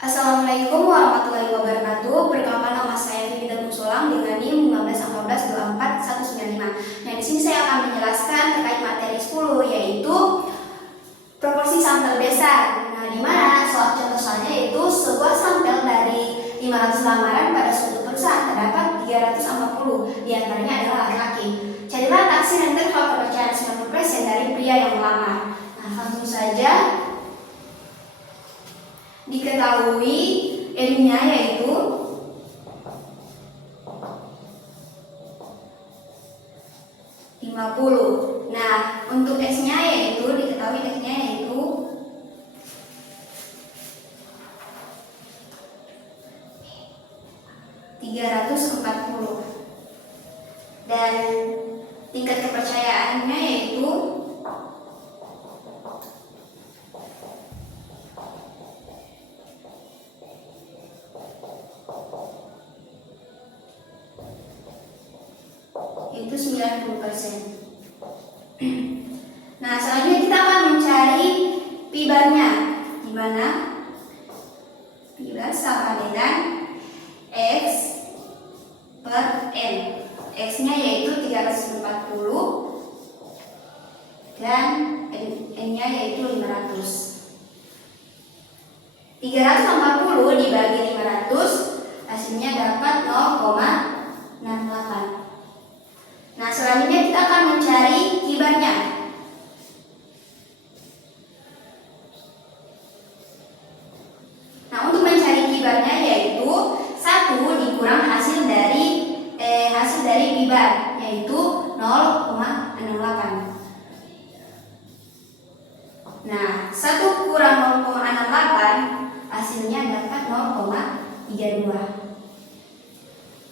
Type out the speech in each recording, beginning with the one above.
Assalamualaikum warahmatullahi wabarakatuh. Perkenalkan, nama saya Vivi Datuk Sulang dengan NIM 1514241195. Nah, di sini saya akan menjelaskan terkait materi 10, yaitu proporsi sampel besar. Nah, di mana contoh soalnya yaitu sebuah sampel dari 500 lamaran pada suatu perusahaan terdapat 340, diantaranya adalah laki-laki. Carilah taksir dan interval kepercayaan 90% dari pria yang melamar. Nah, langsung saja. Diketahui N-nya yaitu 50. Nah, untuk X-nya yaitu diketahui X-nya yaitu 340. Dan tingkat kepercayaannya yaitu 90%. Nah, selanjutnya kita akan mencari pi barnya, di mana pi bar sama dengan X per N. X-nya yaitu 340 dan N-nya yaitu 500. 340 dibagi 500 hasilnya dapat 0,68. Nah, selanjutnya kita akan mencari kibarnya. Nah, untuk mencari kibarnya yaitu 1 dikurang hasil dari kibar yaitu 0,68. Nah, 1 kurang 0,68 hasilnya dapat 0,32.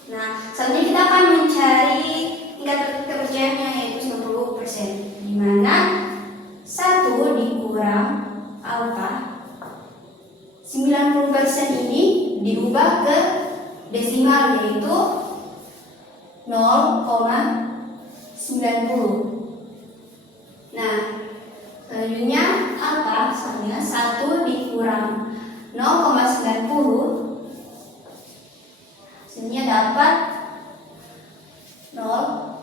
Nah, selanjutnya kita akan mencari tingkat kepercayaannya yaitu 90%, di mana 1 dikurang alfa 90% ini diubah ke desimal yaitu 0,90. Nah, selanjutnya alfa sama 1 dikurang 0,90 hasilnya dapat 0,10.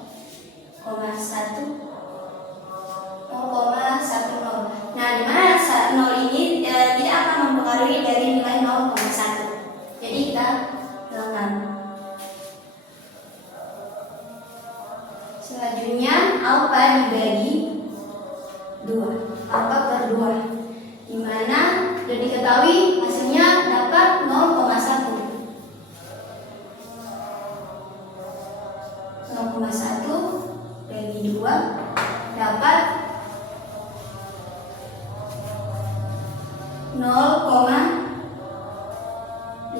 Nah, di mana 0 ini tidak akan mempengaruhi dari nilai 0,1. Jadi kita hilangkan. Selanjutnya alfa dibagi 2, alfa per 2, di mana sudah diketahui hasilnya dapat 0,1. 0,1 bagi 2 dapat 0,5.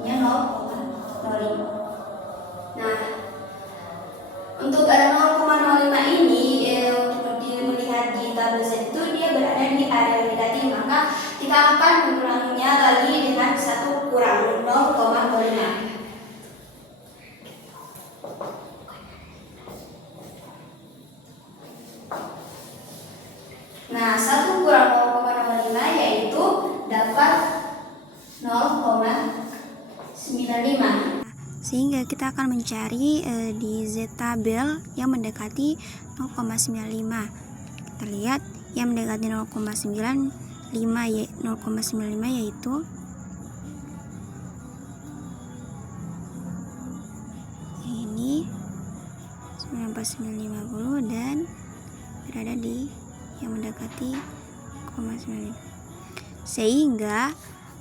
Ini 0,05. Nah, untuk ada 0,05 ini untuk dilihat di tabel Z itu dia berada di area negatif, maka kita akan mengulanginya lagi dengan 1 kurang 0,05. Nah, 1 kurang 0,05 yaitu dapat 0,95. Sehingga kita akan mencari di Z tabel yang mendekati 0,95. Kita lihat yang mendekati 0,95 yaitu ini 94,950 dan berada di yang mendekati 0,95. Sehingga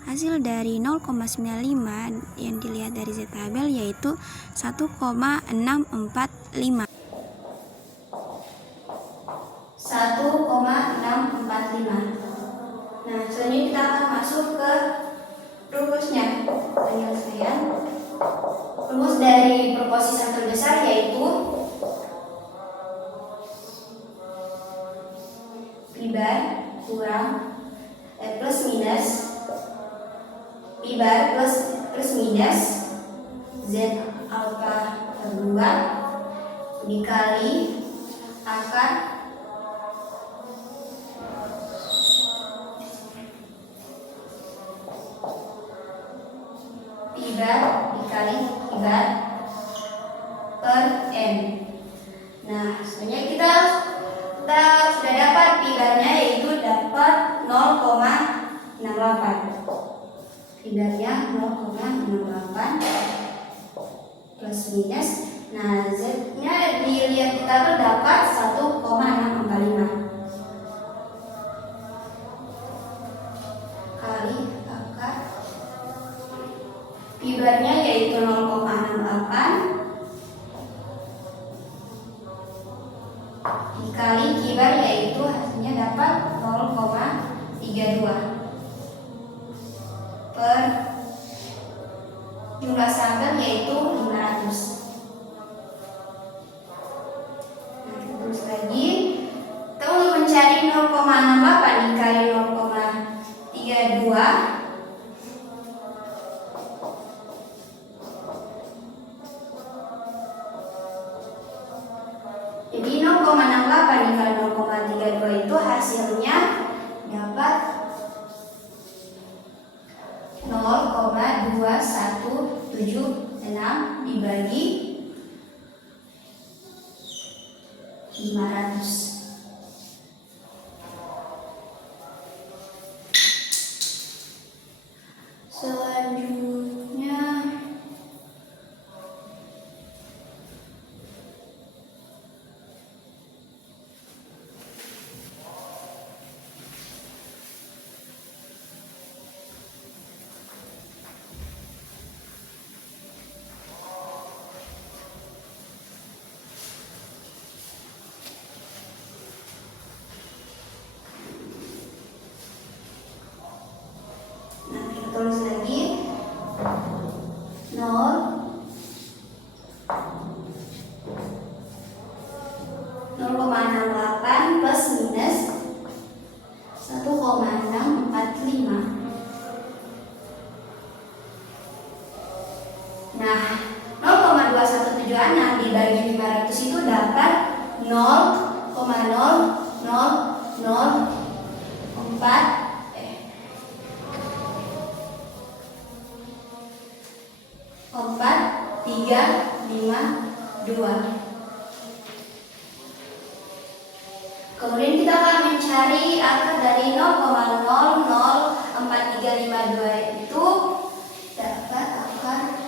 hasil dari 0,95 yang dilihat dari Z tabel yaitu 1,645. 1,645. Nah, selanjutnya kita akan masuk ke rumusnya. Penyelesaian rumus dari proporsi sampel besar yaitu pi bar kurang plus minus pi bar plus minus Z alfa per 2 dikali akar kibar dikali kibar per M. Nah, sebenarnya kita sudah dapat kibarnya, yaitu dapat 0,68. Kibarnya 0,68 plus minus. Nah, Z-nya dilihat kita terdapat 1,645 kali akar kibarnya, yaitu 0,68 dikali kibar, yaitu hasilnya dapat 0,32 per jumlah sampel, yaitu 500. Nah, terus lagi kita untuk mencari 0,68 dikali 0,32. Jadi 0,68 dikali 0,32 itu hasilnya dapat 0,2176 dibagi 500. Selanjutnya tulis lagi 0,68 plus minus 1,645. Nah, 0,2176 dibagi 500 itu dapat 0,004,352. Kemudian kita akan mencari akar dari 0,004352 itu dapat akar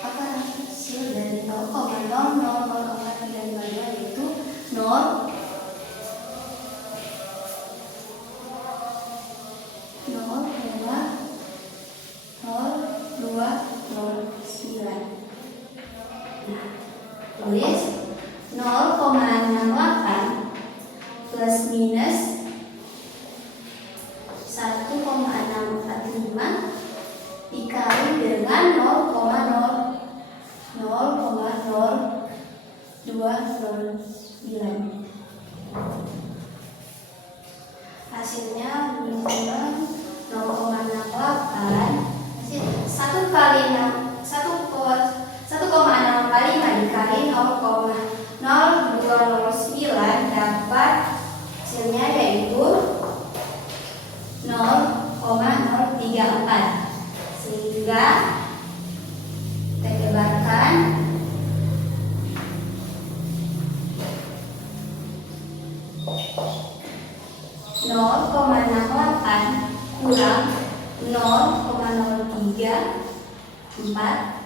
hasil dari 0,004352 yaitu 0,0209. Nah, tulis 0,68 plus minus 1,645 dikali dengan 0,0209. Hasilnya menunjukkan 0,68 1 kali 1,645 dikali 0,0209 dapat hasilnya yaitu 0,034. Sehingga kita jabarkan 0,68 kurang 0,034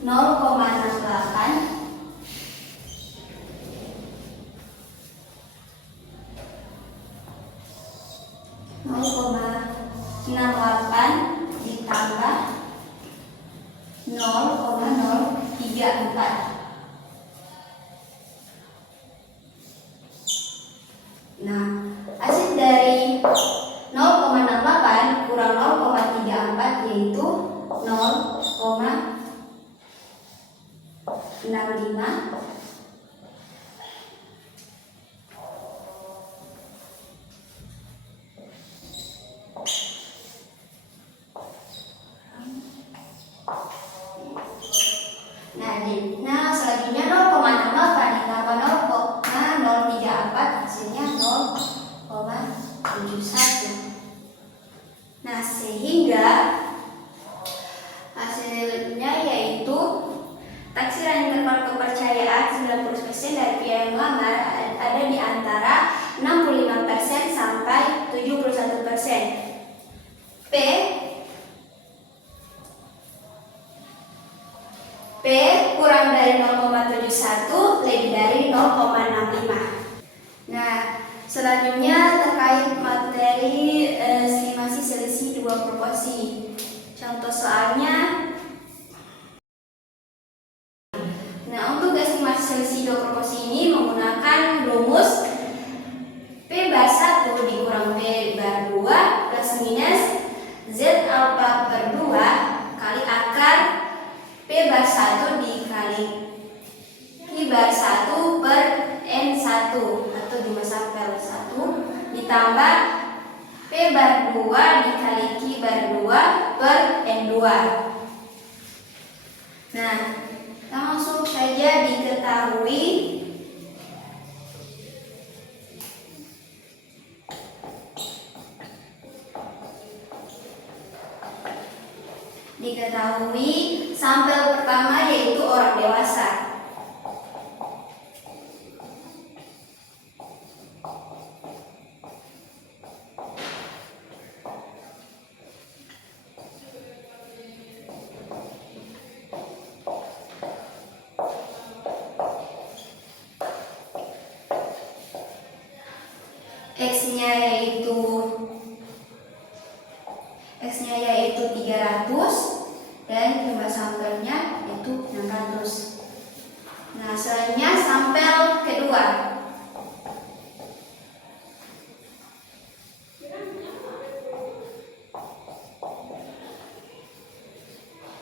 0,68 ditambah 0,034. Nah, hasil dari 0,68 kurang 0,34 yaitu 0,65. Nah, selanjutnya 0,68 ditambah 0,034 hasilnya 0,71. Nah, sehingga hasilnya yaitu taksiran interval kepercayaan 90% dari pihak yang melamar ada di antara 65% sampai 71%. P kurang dari 0,71 lebih dari 0,65. Nah, selanjutnya terkait materi estimasi selisih dua proporsi. Contoh soalnya. Nah, untuk estimasi selisih dua proporsi ini menggunakan rumus P bar 1 dikurang P bar 2 plus minus Z alfa per 2 kali akar P bar 1 dikali Q bar 1 per N1 atau 5 sampel 1 ditambah P bar 2 dikali Q bar 2 per N2. Nah, langsung saja diketahui sampel pertama yaitu orang dewasa. X-nya yaitu 300 dan jumlah sampelnya yaitu 600. Nah, selanjutnya sampel kedua.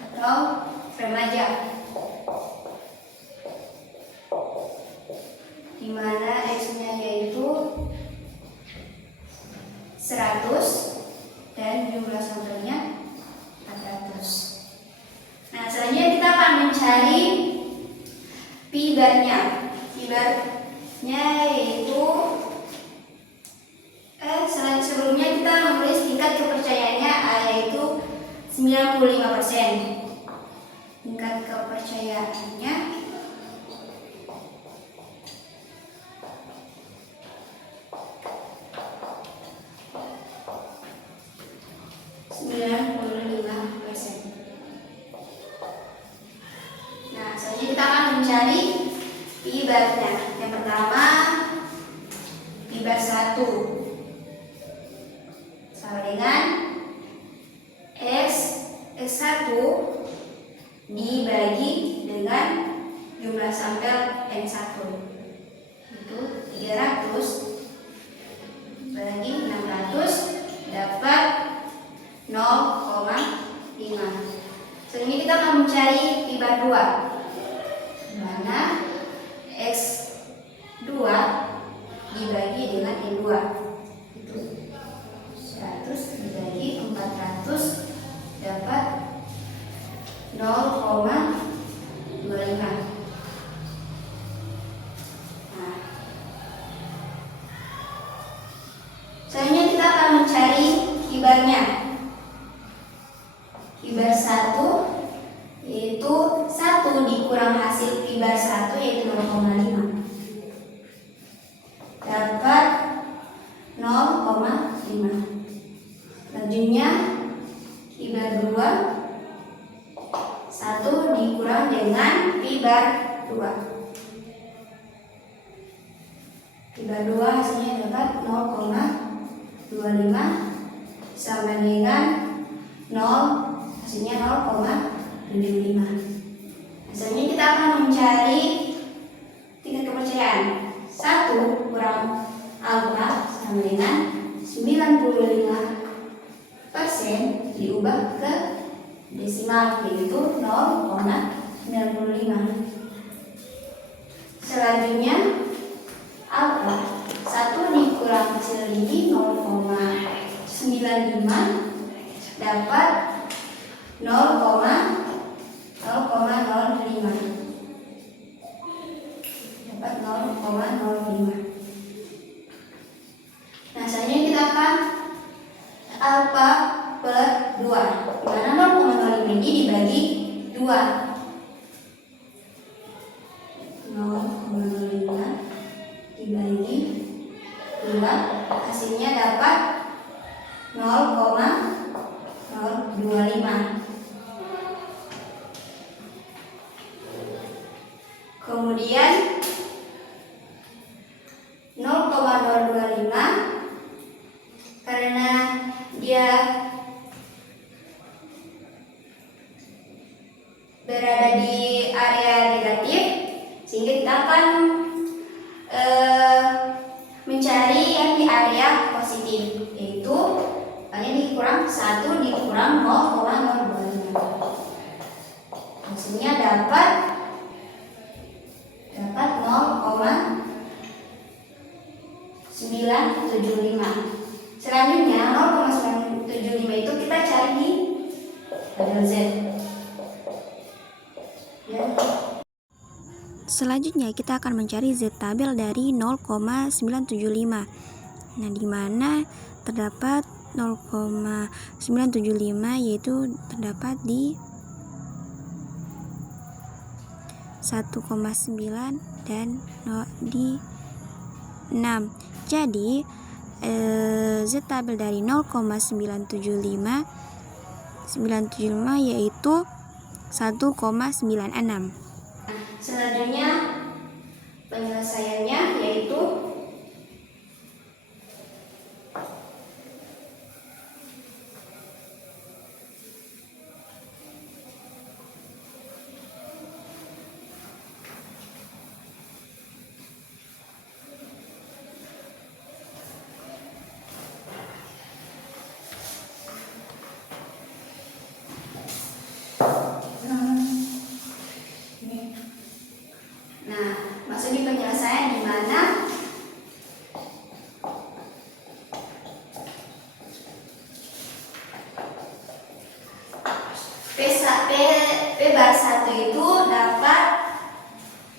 Atau remaja, di mana X-nya yaitu 100 dan jumlah sampelnya 400. Nah, selanjutnya kita akan mencari pi barnya. Pi barnya yaitu sebelumnya kita menulis tingkat kepercayaannya yaitu 95%. Tingkat kepercayaannya kita akan mencari pi barnya. Yang pertama, pi bar 1 sama dengan X1 dibagi dengan jumlah sampel N1 itu 300 bagi 600 dapat 0,5. Selanjutnya kita akan mencari pi bar 2, mana X2 dibagi dengan N2 itu 100 dibagi 400 dapat 0,25. Nah, selanjutnya kita akan mencari Q barnya. Q bar 1 yaitu 1 dikurang hasil pi bar 1 yaitu 0,5 dapat 0,5. Selanjutnya pi bar 2 1 dikurang dengan pi bar 2. Pi bar 2 hasilnya dapat 0,25 sama dengan 0 hasilnya 0,75. Selanjutnya kita akan mencari tingkat kepercayaan. 1 kurang alfa sama dengan 95% diubah ke desimal yaitu 0,95. Selanjutnya alfa 1 dikurang hasil ini 0,95 dapat 0,05 dapat 0,05. Nah, selanjutnya kita akan alfa plus ini dibagi 2. 0,05 dibagi 2, hasilnya dapat 0,025. Kemudian 0,025 karena dia berada di area negatif, sehingga kita akan mencari yang di area positif, yaitu ini dikurang 1 dikurang 0,025. Hasilnya dapat 0,975. Selanjutnya 0,975 itu kita cari di tabel Z. Ya. Selanjutnya kita akan mencari Z tabel dari 0,975. Nah, di mana terdapat 0,975 yaitu terdapat di 1,9 dan di 6. Jadi Z tabel dari 0,975 yaitu 1,96. Selanjutnya penyelesaiannya yaitu masuk di penyelesaian di mana P bar 1 itu dapat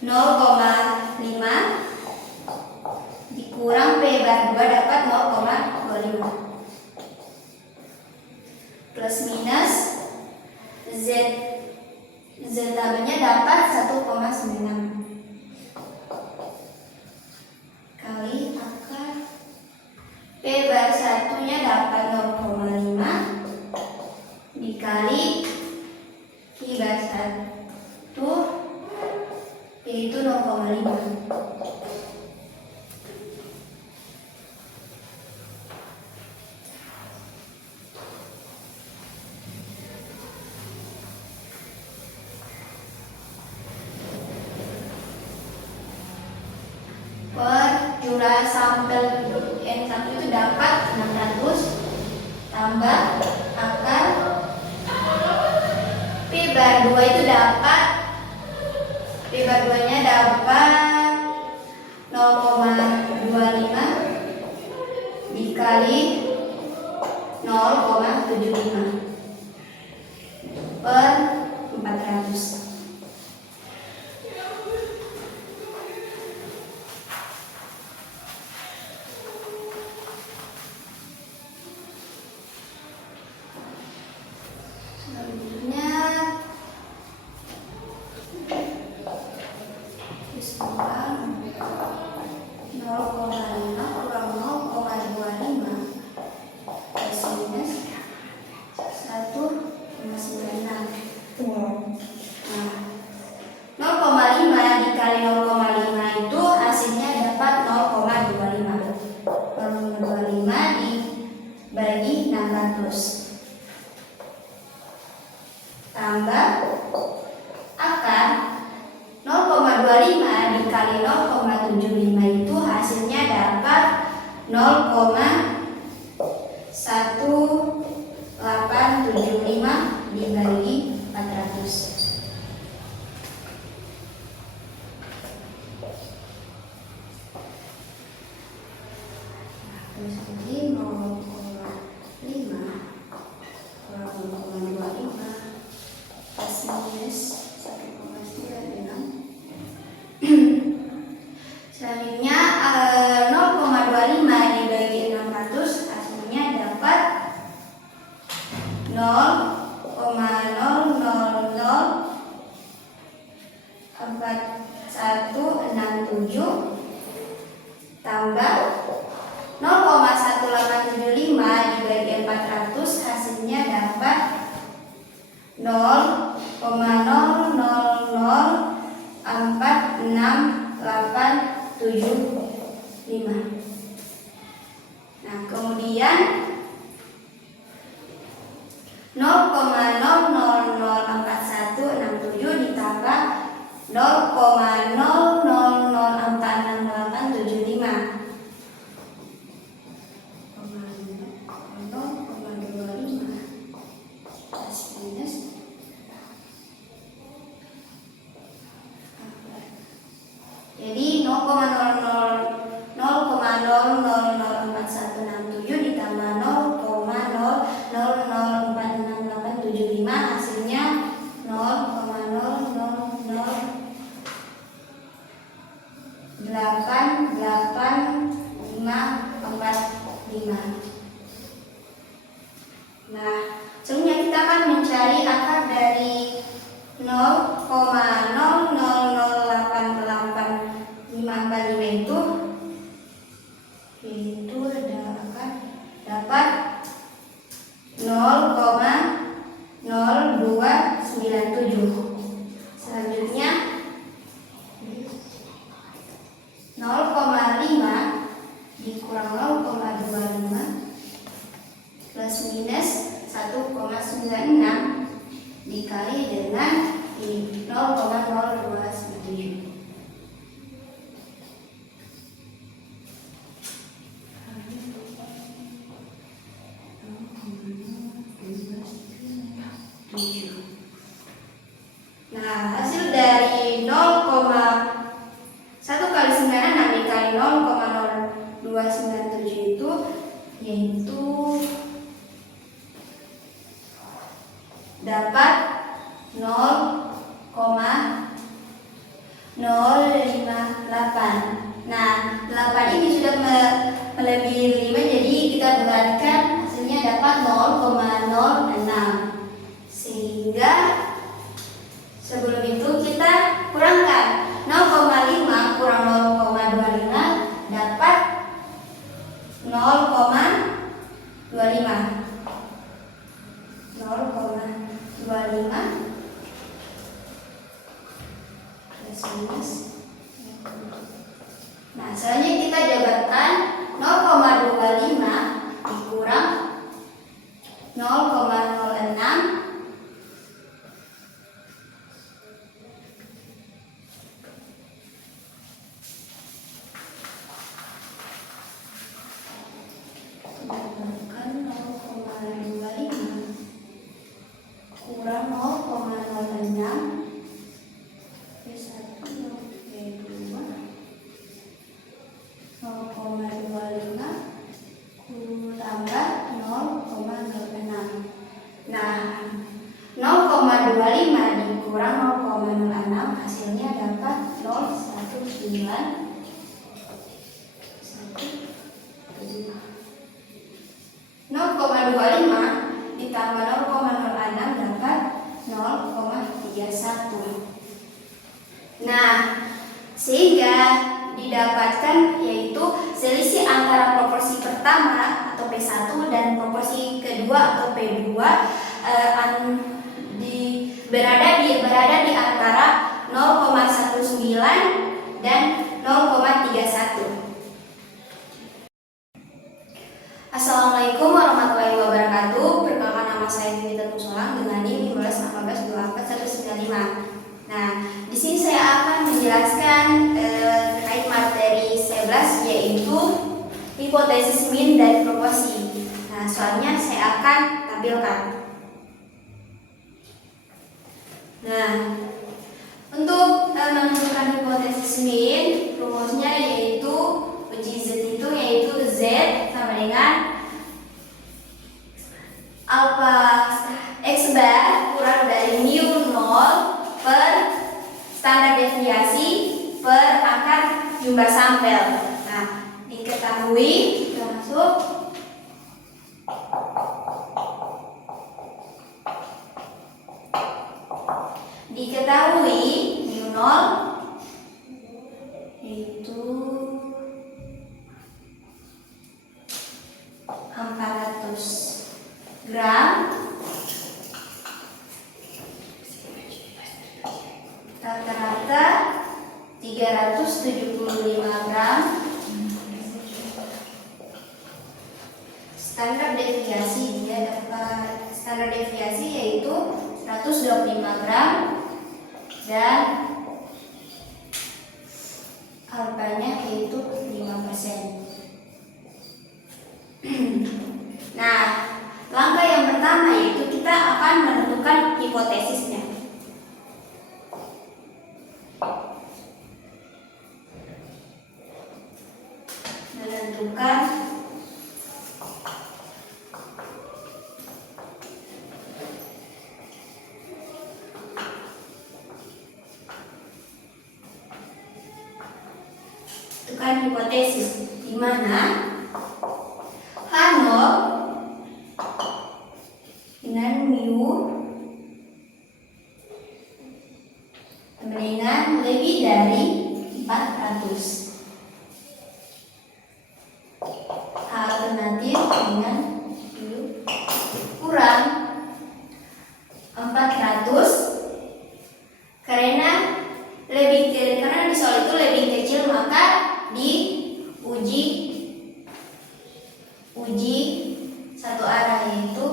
0,5 dikurang P bar 2 dapat 0,25 plus minus Z tabelnya dapat 1,96 kali akar P bar 1-nya dapat 0,5 dikali Q bar 1 yaitu 0,5. Per jumlah sampel N1 itu dapat 600 tambah akar P bar 2 itu dapat P bar 2 nya dapat 0,25 dikali 0,75 per 400. Selanjutnya diskon 0,5 kurang 0,25 plus minus 1,96. Nah, 0,5 dikali 0,5 itu hasilnya dapat 0,25. 0,25 dibagi 600 tambah akar 0,25 dikali 0,75 itu hasilnya dapat 0,1875 dibagi 400. Terus lagi 0,5 kurang 0,25 plus minus 1,96. Selanjutnya 0,25 dibagi 600 hasilnya dapat 0,0000 hasilnya dapat 0,004685. Nah, kemudian 0,004167 ditambah 0,00468875. 0,25 plus minus. Jadi 0,004167 ditambah 0,00468875 hasilnya 0,008845. Nah, selanjutnya kita akan mencari akar dari 0,008845 itu dapat 0,0297. Selanjutnya 0,5 dikurang 0,25 plus minus 1,96 dikali dengan ini 0,0297. Nah, hasil dari 1 kali 96 dikali 0,0297 itu yaitu dapat 0,058. Nah, 8 ini sudah melebihi 5, jadi kita bulatkan, hasilnya dapat 0,06. Sehingga sebelum itu kita kurangkan 0,5 kurang 0,25 dapat 0,25. 0,25 plus minus. Nah, selanjutnya kita jabarkan 0,25 dikurang 0,06 kurang 0,06 B1 B2 0,25 tambah 0,06. Nah, 0,25 dikurang 0,06 hasilnya dapat 0,19. 0,25 ditambah 0,06 dapat 0,31. Nah, sehingga didapatkan yaitu selisih antara proporsi pertama atau P1 dan proporsi kedua atau P2 berada di antara 0,19 dan 0,31. Assalamualaikum warahmatullahi wabarakatuh. Perkenalkan, nama saya Yunita Musolang dengan NIM 1514195. Nah, di sini saya akan menjelaskan terkait materi 11 yaitu hipotesis min dan proporsi. Nah, soalnya saya akan tampilkan. Nah, untuk menentukan hipotesis min, rumusnya yaitu uji Z yaitu Z sama dengan alfa X bar kurang dari mu 0 per standar deviasi per akar jumlah sampel. Nah, diketahui masuk mu 0 yaitu 400 gram standar deviasi. Dia dapat standar deviasi yaitu 125 gram dan alfanya yaitu 5%. Nah, langkah yang pertama yaitu kita akan menentukan hipotesisnya. Tentukan hipotesis di mana H0 dengan mu dengan lebih dari 400. H alternatif dengan mu kurang 400 karena di soal itu lebih kecil, maka diuji satu arah yaitu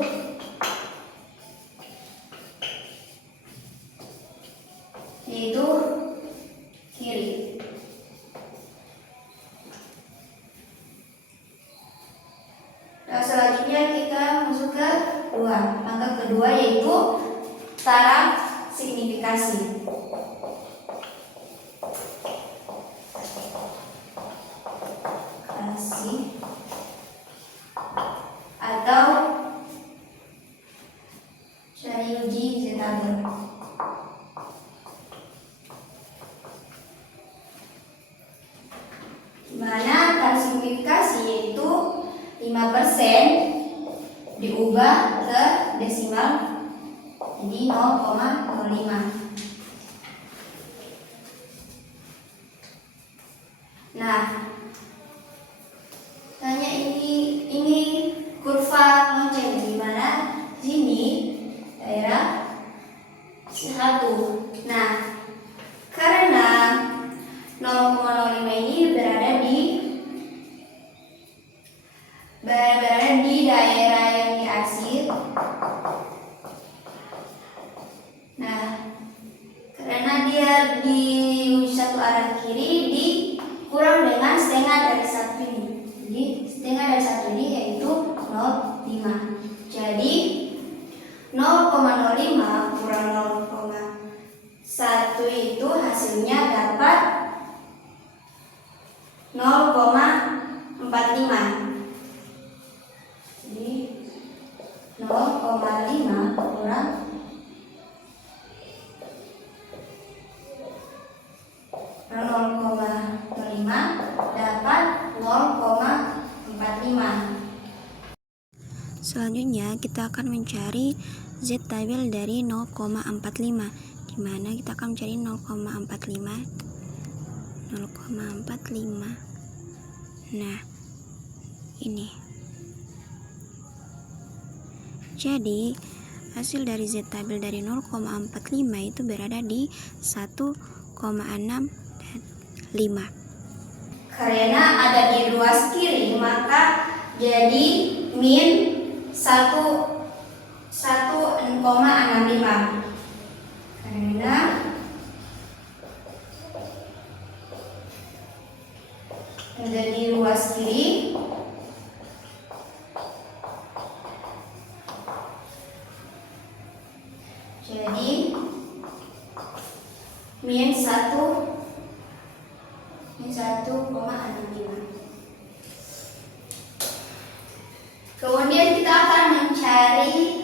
kiri. Nah, selanjutnya kita masuk ke langkah kedua yaitu taraf signifikasi. Atau cari uji zeta-tabel. Dimana taraf signifikasi yaitu 5% diubah ke desimal jadi 0,05. Nah, tanya ini kurva lonceng di mana sini daerah 1. Nah, karena 0,05 ini berada di daerah yang diarsir. Nah, karena dia di satu arah kiri dikurang dengan setengah dari 1 ini. Jadi setengah dari 1 ini yaitu 0,5. Jadi 0,05 kurang 0,1 itu hasilnya dapat 0,45. Jadi 0,5 kurang 0,5 dapat 0,45. Selanjutnya kita akan mencari Z tabel dari 0,45. Di mana kita akan mencari 0,45. Nah, ini. Jadi hasil dari Z tabel dari 0,45 itu berada di 1,65. Karena ada di ruas kiri, maka jadi min 1,65. Karena ada di ruas kiri, jadi min 1,65. Kemudian kita akan mencari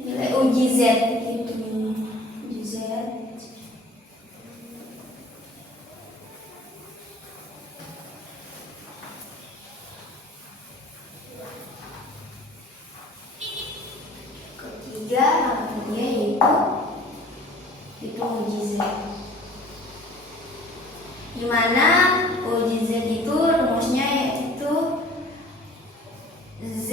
nilai uji Z. Uji Z. Ketiga namanya yaitu uji Z. Di mana uji Z itu rumusnya yaitu Z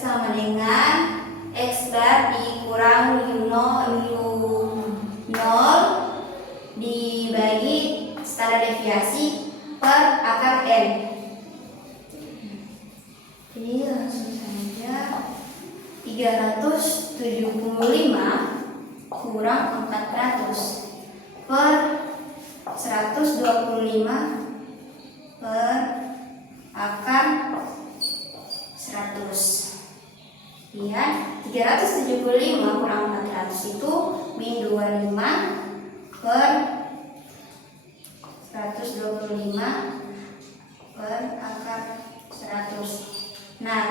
sama dengan X bar dikurang U0 dibagi standar deviasi per akar N. Jadi 375 kurang 400 per 125 per akar 100. Lihat, 375 kurang 400 itu min 25 per 125 per akar 100. Nah,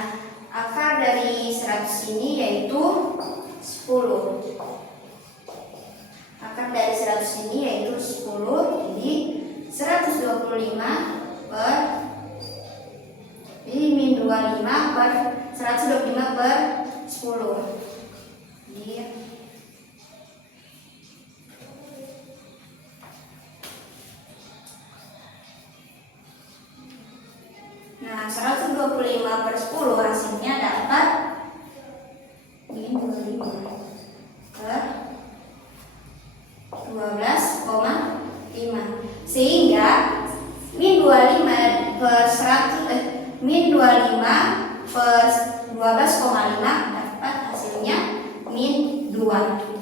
akar dari 100 ini yaitu 10. Akar dari 100 ini yaitu 10. Jadi 125 per ini min 25 per 125 per 10. Jadi nah, 125 per 10 hasilnya dapat min 25 per 12,5. Sehingga min 25 per 100 min 25 per 12,5 dapat hasilnya min 2.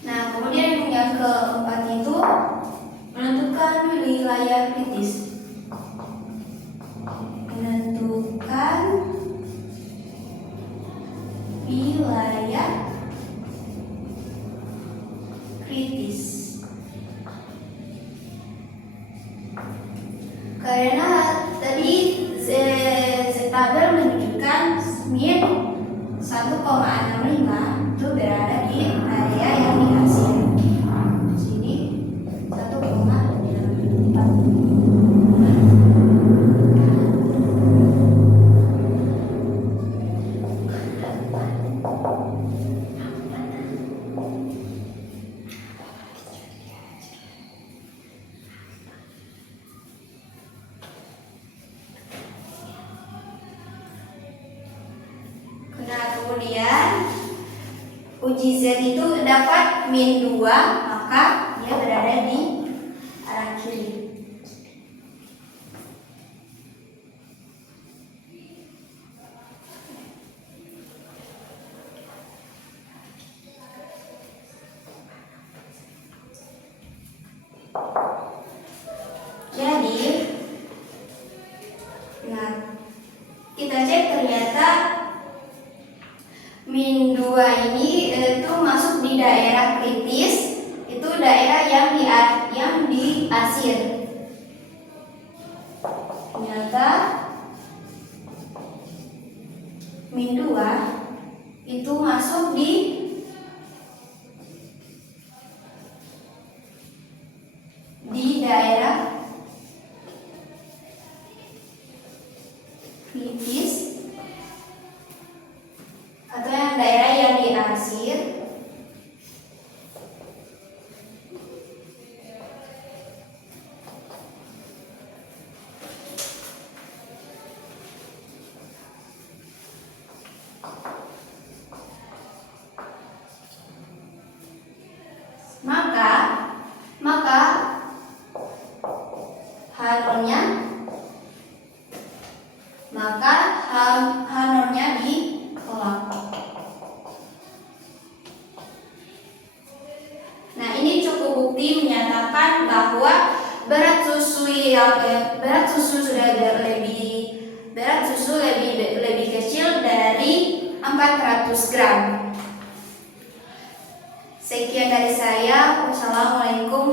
Nah, kemudian yang keempat itu menentukan wilayah kritis. Menentukan wilayah kritis. Karena tadi tabel menunjukkan min 1,65 itu berada di area yang dihasil. Sini 1,64. Nah, kemudian uji Z itu dapat min 2, maka dia berada di arah kiri. Jadi, nah, kita cek ternyata min 2 ini itu masuk di daerah kritis, itu daerah yang diasir. Ternyata min 2 itu masuk di daerah kritis atau yang daerah yang diarsir. Maka hanornya ditolak. Nah, ini cukup bukti menyatakan bahwa berat susu lebih kecil dari 400 gram. Sekian dari saya. Wassalamualaikum